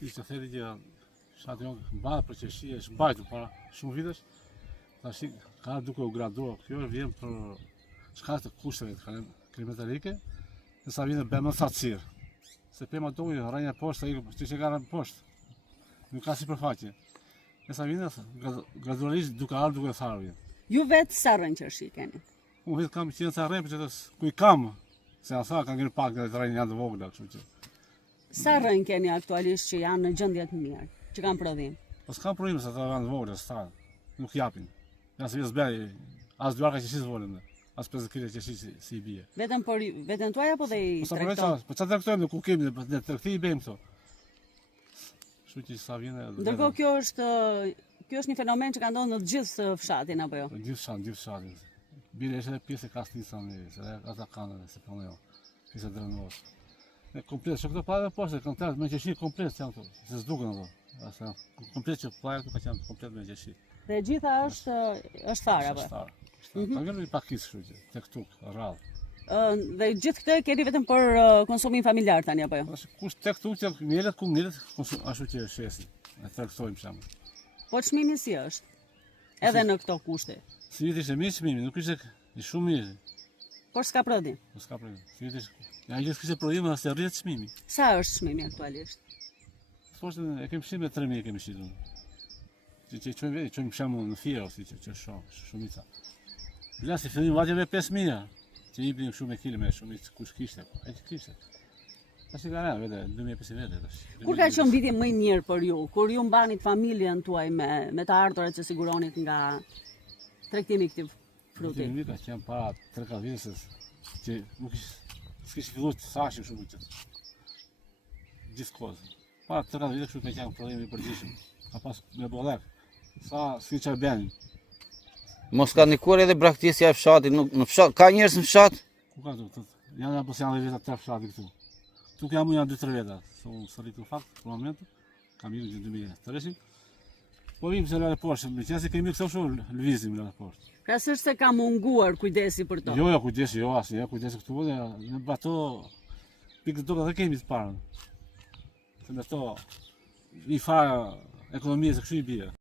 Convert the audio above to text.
Si që theri që shati jonë mbahet për qeshi, është mbajtur para shumë vitesh, tash ka duke u graduar. Kjo vjen për shkak të kushteve klimatike, dhe sa vjen bën më thatësirë. Se pema do i rënja poshtë, ai që ka rënë poshtë. Nuk ka sipërfaqe. Dhe sa vjen gradualisht duke ardhur duke tharë. Ju vetë sa rënë qershi keni? Unë vetë kam qenë sa rënë, por ku i kam, se asa kanë ngjerë pak në rënë janë të vogla, kështu që. Sa rënë keni aktualisht që janë në gjendje të mirë, që kanë prodhim? Po s'kam prodhim se ata janë të vogla, s'ta. Nuk japin. Ja se vjes bëj as duar ka qeshi volën. As 50 kg qeshi si i bie. Vetëm tuaj apo dhe i tregton? Po çfarë tregtojmë ku kemi ne tregti i bëjmë këto. Kështu që sa vjen. Ndërkohë kjo është një fenomen që ka ndodhur në të gjithë fshatin apo jo? Në gjithë fshatin. Bile është edhe pjesë e Kastisani, se ata kanë se po jo. Pjesë drejtues. Ne komplet çka pa edhe poshtë kontrat me qeshi komplet janë këtu. Se s'duken ato. Asa komplet që plaja këtu ka qenë komplet me qeshi. Dhe gjitha është fare apo? Ka ngjerë pak kis kështu që tek tuk rradh. Dhe gjithë këtë keni vetëm për konsumin familjar tani apo jo? Kush tek tuk që mielet ku mielet ashtu që shesin. E tregtojmë për shemb. Po çmimi si është? Edhe në këto kushte. Si viti ishte mirë çmimi, nuk ishte i shumë mirë. Por s'ka prodhim. Po s'ka prodhim. Si viti ja gjithë kishte prodhim as se rrihet çmimi. Sa është çmimi aktualisht? Thoshte e kemi shitur me 3000 kemi shitur. Që çojmë për shembull në Fier ose që shumica. Blasi fillim vati me 5000, që i bënim shumë kile me shumicë kush kishte. Ai kishte. Tash i kanë vetë 2500 tash. Kur ka qenë viti më i mirë për ju? Kur ju mbanit familjen tuaj me të ardhurat që siguronit nga tregtimi i këtij fruti? Viti ka qenë para 3-4 vitesh që nuk s'kishte filluar të thashë shumë që. Gjithkohë. Para 3-4 vitesh kështu ka qenë prodhimi i përgjithshëm. Ka pas me bollek. Sa si çfarë bën? Mos ka ndikuar edhe braktisja e fshatit, në fshat ka njerëz në fshat? Ku ka të? Janë apo janë vetë të fshatit këtu. Tu jam janë 2-3 veta. Sa rritur fakt për momentin. Kam ikur që 2003. Po vim se në poshtë, me qenë se kemi këto shumë lëvizim në poshtë. Krasisht se ka munguar kujdesi për to. Jo, kujdesi, asnjë, kujdesi këtu dhe në bato pikë dorë dhe kemi të parën. Se me to i fa ekonomisë kështu i bie.